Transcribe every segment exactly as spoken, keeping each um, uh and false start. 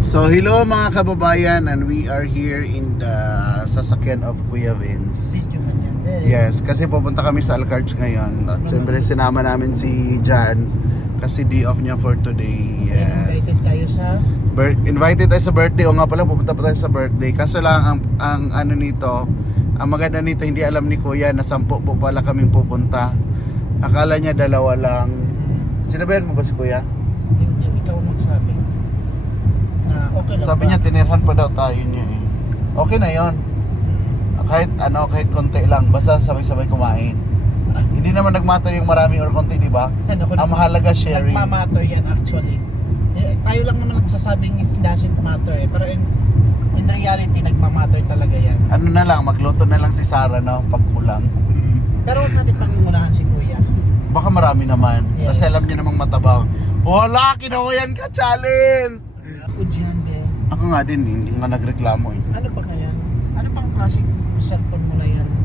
So hello mga kababayan, and we are here in the sasakyan of Kuya Vince. Yes, kasi pupunta kami sa Alcarch ngayon. At siyempre sinama namin si Jan kasi day off niya for today. Yes. Invited tayo sa Bir- invited tayo sa birthday. O nga pala, pupunta pa tayo sa birthday. Kaso lang ang, ang ano nito, ang maganda nito, hindi alam ni Kuya na sampu po pala kaming pupunta. Akala niya dalawa lang. Sinabihan mo ba si Kuya? Hindi, ikaw ang magsabi. Ah, okay lang Sabi ba? niya tinirhan pa daw tayo niya eh. Okay na yon. Kahit ano, kahit konti lang, basta sabay-sabay kumain. Ah, hindi naman nagmatter yung marami or konti, di ba? Ano, Ang mahalaga sharing. Nagmamatter yan actually. Eh, tayo lang naman nagsasabing it doesn't matter eh. Pero in, in reality, nagmamatter talaga yan. Ano na lang, magluto na lang si Sarah, no? Pag kulang. Pero huwag natin pangungunahan si Kuya. Baka marami naman. Yes. Kasi alam niya namang matabang. Wala, kinukuyan ka, challenge! Ako dyan, be. Ako nga din, hindi nga nagreklamo eh. Ano ba ngayon? Ano bang klaseng cellphone mo na yan?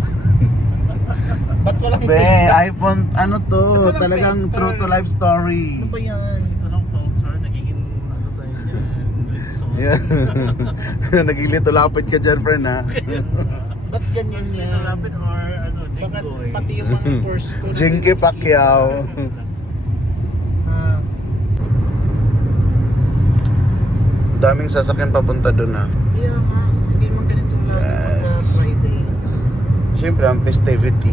Ba't walang Be, iPhone, ano to, Walang talagang filter. true to life story. Ano ba yan? Parang filter, nagiging ano tayo dyan, litso. Yeah. Naging lito lapit ka dyan, friend, ha? Ba't ganyan yan? Lapit or ano, Bakit jinggoy. pati yung mga purse ko? Jinky Pacquiao. Ah, Daming sasakyan papunta doon, ha? kaya nga, hindi naman ganitong lagi Yes. pagka Friday. Siyempre, ang festivity.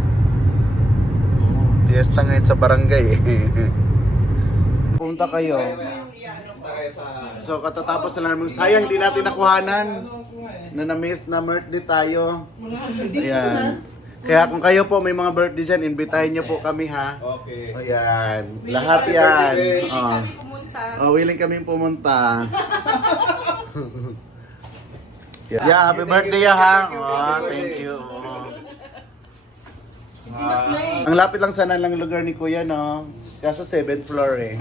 Fiesta ngayon sa barangay, eh. Pumunta kayo. So, katatapos na naman. Sayang, di natin nakuhanan na na-miss na birthday tayo. Ayan. Kaya kung kayo po may mga birthday dyan, invitahin niyo po kami, ha? Okay. Ayan. Lahat yan. Oh. Oh, willing kaming pumunta. Yeah, happy birthday, ha? Oh, thank you. Oh. Ang lapit lang sana lang lugar ni Kuya, no? Kaso seventh floor, eh.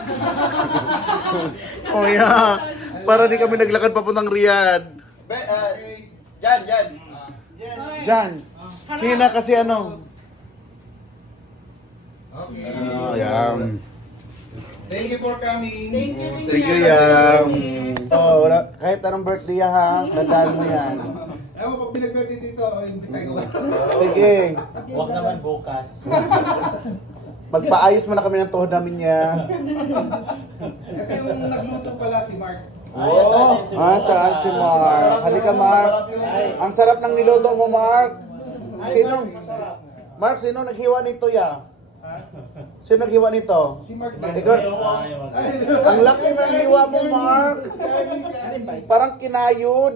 Kuya, para di kami naglakad papuntang Riyadh. Be, uh, Jan, Jan. Jan, sina kasi ano? Oh, yan. Thank you for coming. Thank you, Yam. Oh, wala, kahit anong birthday, ha? Tandaan mo yan. Ewan ko, pag pinag-birthday dito, hindi tayo ko. Sige, Huwag naman bukas. magpaayos mo na kami ng tuhod namin niya. Ito yung nagluto pala si Mark. Oh, ah, saan si Mark? Halika, Mark. Ang sarap ng niluto mo, Mark. Sino? Mark, sino naghiwa nito, ya? Sino naghiwa nito? Si Mark ba? Ikaw, ang laki ng hiwa mo, Mark. Parang kinayod.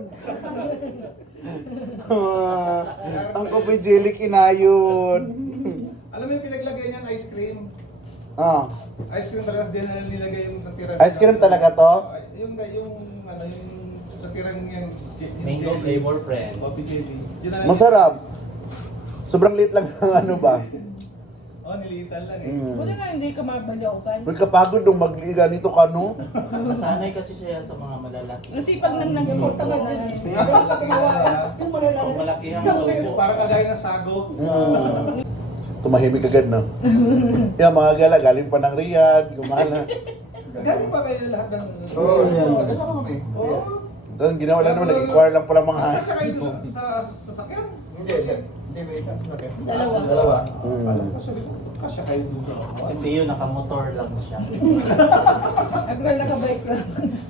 Ah, ang kopi jelly kinayod. Alam mo yung pinaglagay niyan, ice cream. Ah, Ice cream talaga, din na nilagay yung natira. ice cream talaga to? Yung, yung, ano, yung sa tirang yung... Mango flavor, friend. Coffee jelly. Yun na lang. Masarap. Sobrang liit lang ng ano ba? Oh, nilitan lang eh. Mm. Wala nga hindi ka mabalyokan. Magkapagod nung magliga nito ka, no? Nasanay kasi siya sa mga malalaki. Nasipag lang ng gamot tamad din. Yung malalaki. Kung malaki ang subo. Parang kagaya ng sago. Mm. Tumahimik agad, no? Yan, mga gala, galing pa ng Riyadh, gumana. Galing pa kayo lahat ng... Oo, yan. Magkasama kami. Oo. Tapos ginawa lang naman, nag-inquire lang pala mga Nasa kayo doon sa sa sasakyan? Hindi, hindi may isang sasakyan. Dalawa. Dalawa? Mm. Kasya kayo doon. Si Tio nakamotor lang siya. Ako lang nakabike lang.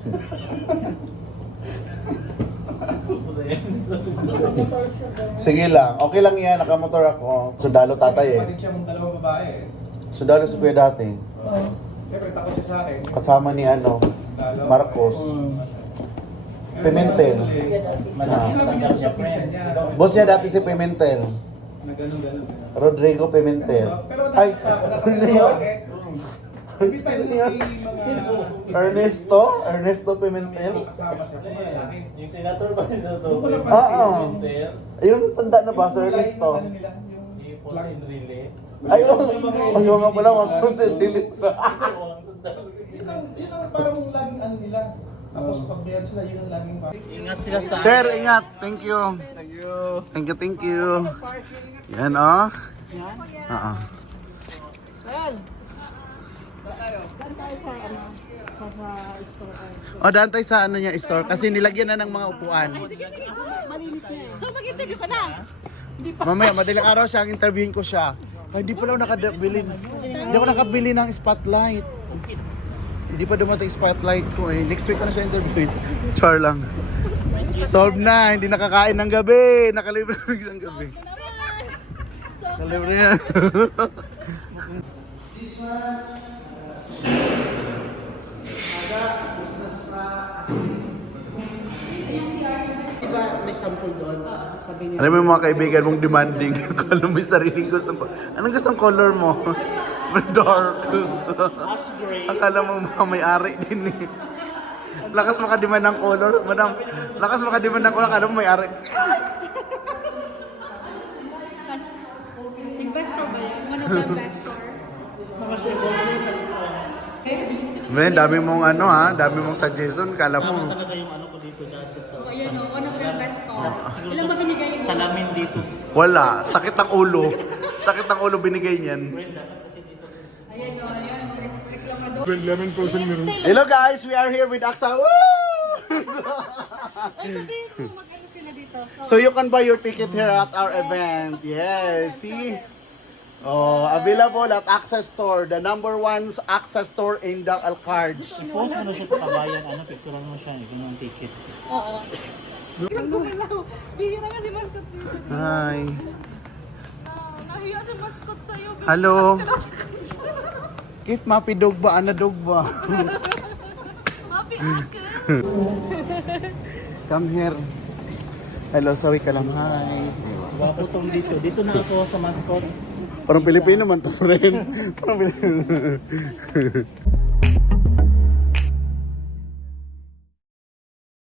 Sige lang, okay lang yan, nakamotor ako. Sundalo tatay eh. Kapatid siya mong dalawang babae eh. Sundalo si Kuya dati. Siyempre takot siya sa akin. Kasama ni ano, Lalo. Marcos. Pimentel. Malaki ang tanggap niya, friend. Boss niya dati si Pimentel. Na ganun-ganun. Rodrigo Pimentel. Pero Ay, wala ano yun? Ibig tayo Ano yun? may mga... Ernesto? Ernesto Pimentel? Kasama siya. Kung malalaki. Yung senator ba nito to? Oo. Ayun, tanda na ba, Sir Ernesto? Ano nila, yung Si Paul Enrile. Ay, oh, ay, mga pala, mga concept delete. Yun ang, yun ang parang laging ano nila. Tapos pag bayad sila, yun ang laging... Ingat sila sa... Sir, ingat. Thank you. Thank you. Thank you, thank you. Yan, oh. Yan? Oo. Well, Saan tayo sa ano? O, daan tayo sa ano niya, store. Kasi nilagyan na ng mga upuan. So mag-interview ka na. Mamaya, madaling araw siya, ang interviewin ko siya. Ay, hindi pala ako nakabili. Hindi ako nakabili ng spotlight. Hindi pa dumating spotlight ko eh. Next week ko na siya interviewin. Char lang. Solve na, hindi nakakain ng gabi. Nakalibre ng isang gabi. Nakalibre na. Diba may sample doon? Sabi niya, Alam mo yung mga kaibigan mong demanding. Akala mo yung sariling gusto mo. Anong gustong color mo? Dark. ash gray. Akala mo mga may-ari din eh. Lakas makademand ng color. Madam, lakas makademand ng color. Akala mo may-ari. Investor ba yan? One of the investor? Mga shareholder kasi ito. Men, dami mong ano ha, dami mong suggestion. Kala Tama mo. talaga yung ano ko dito dati. O ayan o, one of the investor. Siguro Ilan ba to- binigay yung Salamin dito. Wala. Sakit ng ulo. Sakit ng ulo binigay niyan. Ayan o, ayan. Reklamador. Hello guys, we are here with Aksa. Woo! Ay, sabihin ko mag-ano sila dito. So you can buy your ticket here at our event. Yes, see? Oh, available at Access Store, the number one Access Store in the Alcards. I-post mo na siya sa kabayan. Ano, picturean mo siya. Ito ang ticket. Oo. Pinagpumalaw. Bihira nga si mascot dito. Hi. Ah, Nahiya si mascot sa'yo. Hello. Kit mapi dog ba? Ana dog ba? Mapi ake. Come here. Hello, sawi ka lang. Hi. Wapo tong dito. Dito na ako sa mascot. Parang Pilipino man to, friend. Parang Pilipino.